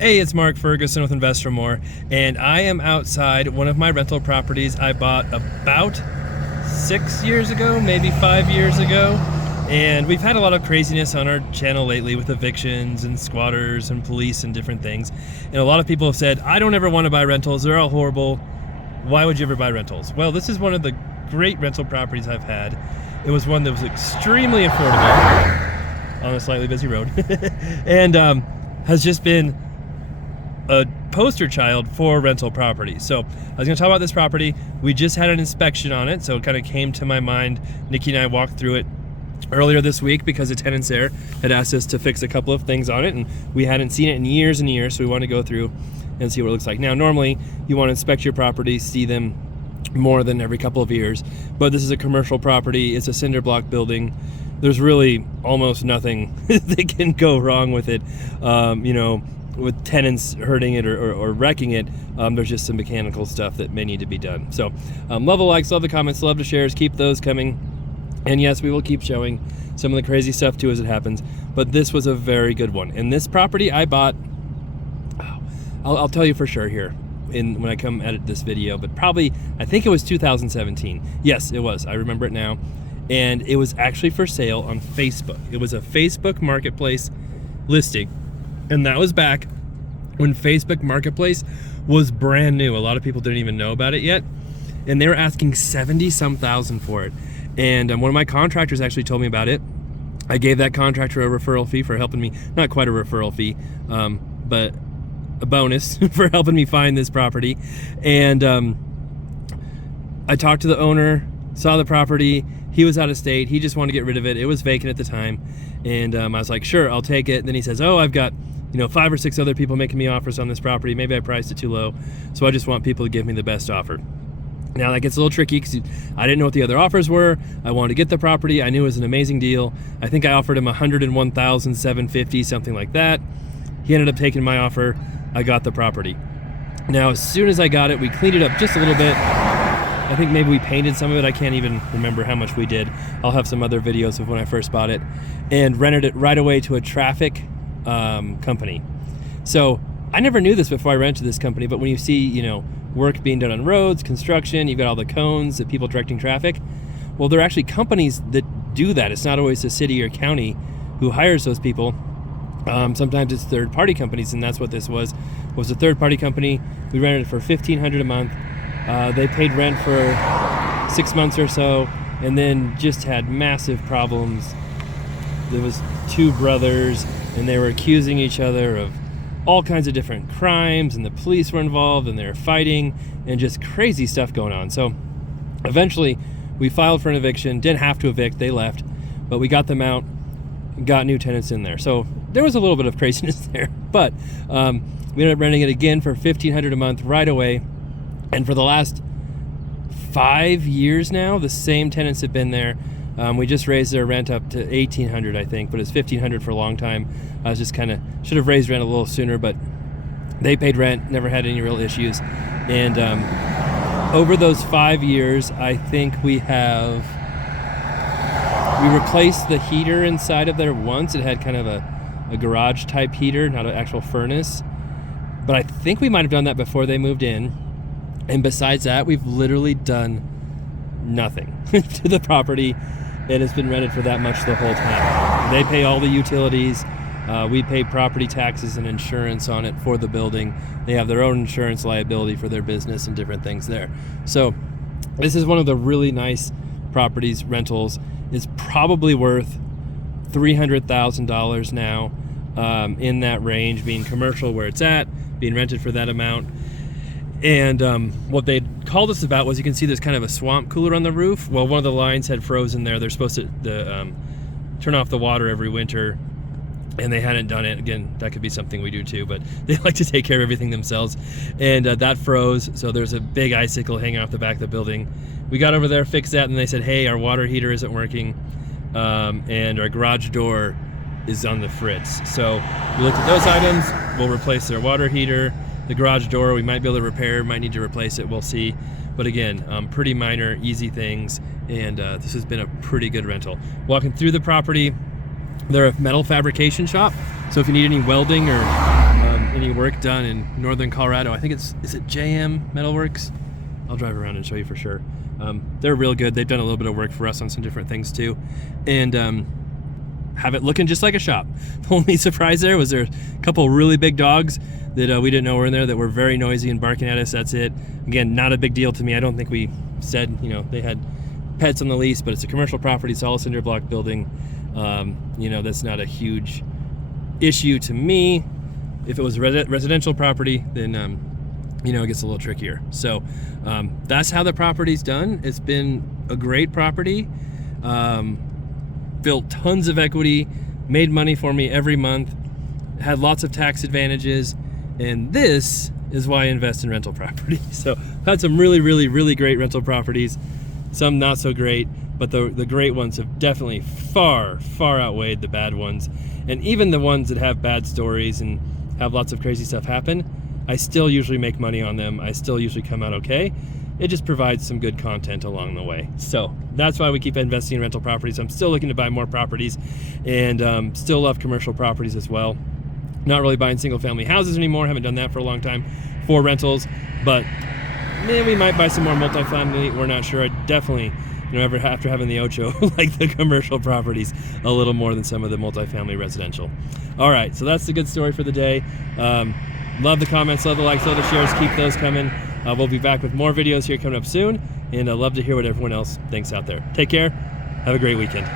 Hey, it's Mark Ferguson with Investor More, and I am outside one of my rental properties I bought about 6 years ago, maybe 5 years ago. And we've had a lot of craziness on our channel lately with evictions and squatters and police and different things. And a lot of people have said, I don't ever want to buy rentals. They're all horrible. Why would you ever buy rentals? Well, this is one of the great rental properties I've had. It was one that was extremely affordable on a slightly busy road and has just been a poster child for rental properties. So I was going to talk about this property. We just had an inspection on it, so it kind of came to my mind. Nikki and I walked through it earlier this week because the tenants there had asked us to fix a couple of things on it, and we hadn't seen it in years and years, so we want to go through and see what it looks like. Now, normally you want to inspect your property, see them more than every couple of years, but this is a commercial property. It's a cinder block building. There's really almost nothing that can go wrong with it. With tenants hurting it or wrecking it, there's just some mechanical stuff that may need to be done. So love the likes, love the comments, love the shares, keep those coming. And yes, we will keep showing some of the crazy stuff too as it happens, but this was a very good one. And this property I bought, I'll tell you for sure here when I come edit this video, but probably, I think it was 2017. Yes, it was. I remember it now. And it was actually for sale on Facebook. It was a Facebook Marketplace listing. And that was back when Facebook Marketplace was brand new. A lot of people didn't even know about it yet. And they were asking 70-some thousand for it. And one of my contractors actually told me about it. I gave that contractor a referral fee for helping me, not quite a referral fee, but a bonus for helping me find this property. And I talked to the owner, saw the property. He was out of state. He just wanted to get rid of it. It was vacant at the time. And I was like, sure, I'll take it. And then he says, oh, I've got 5 or 6 other people making me offers on this property. Maybe I priced it too low. So I just want people to give me the best offer. Now that gets a little tricky because I didn't know what the other offers were. I wanted to get the property. I knew it was an amazing deal. I think I offered him $101,750, something like that. He ended up taking my offer. I got the property. Now, as soon as I got it, we cleaned it up just a little bit. I think maybe we painted some of it. I can't even remember how much we did. I'll have some other videos of when I first bought it, and rented it right away to a traffic company. So I never knew this before I rented this company, but when you see, work being done on roads, construction, you've got all the cones, the people directing traffic. Well, there are actually companies that do that. It's not always the city or county who hires those people. Sometimes it's third-party companies, and that's what this was a third-party company. We rented it for $1,500 a month. They paid rent for 6 months or so, and then just had massive problems. There was 2 brothers, and they were accusing each other of all kinds of different crimes, and the police were involved, and they were fighting, and just crazy stuff going on. So eventually we filed for an eviction. Didn't have to evict, they left, but we got them out, got new tenants in there. So there was a little bit of craziness there, but we ended up renting it again for $1,500 a month right away. And for the last 5 years now, the same tenants have been there. We just raised their rent up to $1,800, I think, but it's $1,500 for a long time. I was just should have raised rent a little sooner, but they paid rent, never had any real issues. And over those 5 years, I think we replaced the heater inside of there once. It had kind of a garage type heater, not an actual furnace. But I think we might have done that before they moved in. And besides that, we've literally done nothing to the property. It has been rented for that much the whole time. They pay all the utilities. We pay property taxes and insurance on it for the building. They have their own insurance liability for their business and different things there. So this is one of the really nice properties, rentals. It's probably worth $300,000 now, in that range, being commercial where it's at, being rented for that amount. And what they called us about was, you can see there's kind of a swamp cooler on the roof. Well, one of the lines had frozen there. They're supposed to turn off the water every winter, and they hadn't done it. Again, that could be something we do too, but they like to take care of everything themselves. And that froze, so there's a big icicle hanging off the back of the building. We got over there, fixed that, and they said, hey, our water heater isn't working, and our garage door is on the fritz. So we looked at those items. We'll replace their water heater. The garage door we might be able to repair, might need to replace it, we'll see. But again, pretty minor, easy things, and this has been a pretty good rental. Walking through the property, they're a metal fabrication shop, so if you need any welding or any work done in northern Colorado. I think is it JM Metalworks? I'll drive around and show you for sure. They're real good. They've done a little bit of work for us on some different things too, and have it looking just like a shop. The only surprise there was there a couple really big dogs that we didn't know were in there that were very noisy and barking at us. That's it. Again, not a big deal to me. I don't think we said, you know, they had pets on the lease, but it's a commercial property. It's all a cinder block building. You know, that's not a huge issue to me. If it was a residential property, then you know, it gets a little trickier. So that's how the property's done. It's been a great property. Built tons of equity, made money for me every month, had lots of tax advantages, and this is why I invest in rental properties. So I've had some really, really, really great rental properties, some not so great, but the great ones have definitely far, far outweighed the bad ones. And even the ones that have bad stories and have lots of crazy stuff happen, I still usually make money on them. I still usually come out okay. It just provides some good content along the way. So that's why we keep investing in rental properties. I'm still looking to buy more properties, and still love commercial properties as well. Not really buying single family houses anymore. Haven't done that for a long time for rentals, but maybe we might buy some more multifamily. We're not sure. I definitely, you know, after having the Ocho, like the commercial properties a little more than some of the multifamily residential. All right, so that's the good story for the day. Love the comments, love the likes, love the shares. Keep those coming. We'll be back with more videos here coming up soon, and I'd love to hear what everyone else thinks out there. Take care. Have a great weekend.